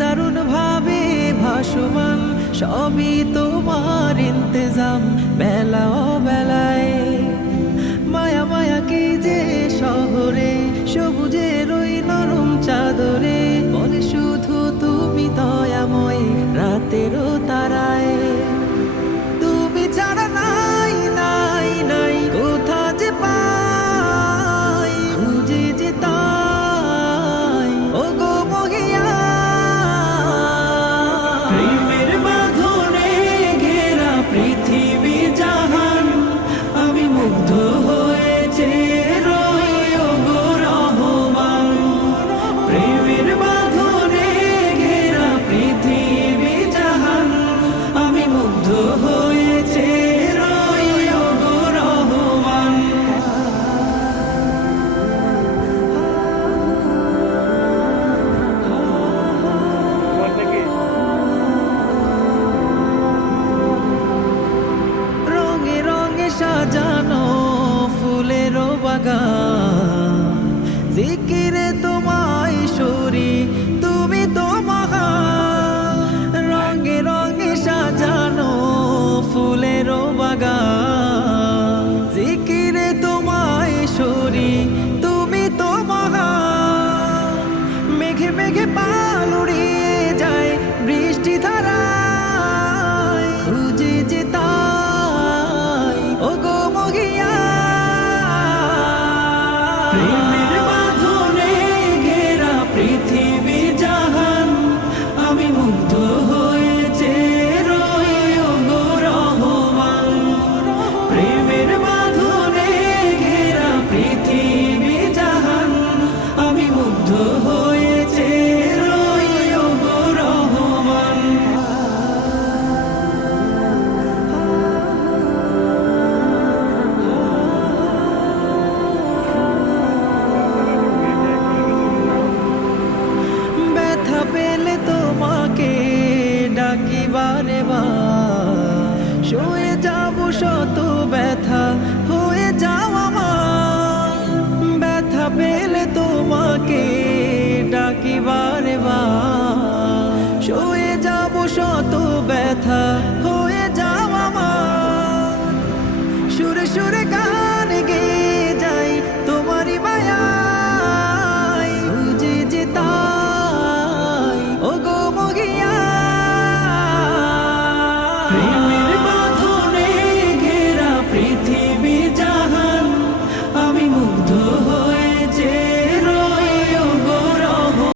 দারুণ ভাবে ভাসমান, সবই তোমার ইন্তজাম বেলা বেলায়। মায়া মায়া কি যে শহরে, সবুজের ওই নরম চাদরে, বলে শুধু তুমি দয়াময় রাতেরও তারায়। তুমি ছাড়া নাই নাই নাই কোথা যে পাই, খুঁজে যে তাই ও গো মহিয়া। প্রেমের বাঁধনে ঘেরা পৃথিবী জাহান, আমি মুগ্ধ হয়েছে রই ও গো রহমান। প্রেমের বাঁধনে ঘেরা পৃথিবী জাহান, আমি মুগ্ধ হয়েছে রই ও গো রহমান। রঙে রঙে সাজানো ফুলের বাগান, জিকিরে তোমায় সরি তুমি তো মহান। রঙে রঙে সাজানো ফুলের বাগান, জিকিরে তোমায় সরি তুমি তো মহান। মেঘে মেঘে পাল উড়িয়ে যায় বৃষ্টি ধারায়, খুঁজে যে তাই ও গো মহিয়া। প্রেমের বাঁধনে ঘেরা পৃথিবী জাহান, আমি মুগ্ধ হয়েছে রই ও গো রহমান। প্রেমের বাঁধনে ঘেরা পৃথিবী জাহান, আমি মুগ্ধ হয়েছে রই ও গো রহমান। ব্যথা পেলে তোমাকে ডাকি বারে বার, শুয়ে যাব শত ব্যথা হয়ে যাও আমার। ব্যথা পেলে তোমাকে ডাকি বারে বার, শুয়ে যাব শত ব্যথা হয়ে যাও আমার। সুরে সুরে গান গেয়ে যাই তোমারই মায়ায়, খুঁজে যে তাই ও গো মহিয়া। প্রেমের বাঁধনে ঘেরা পৃথিবী জাহান, আমি মুগ্ধ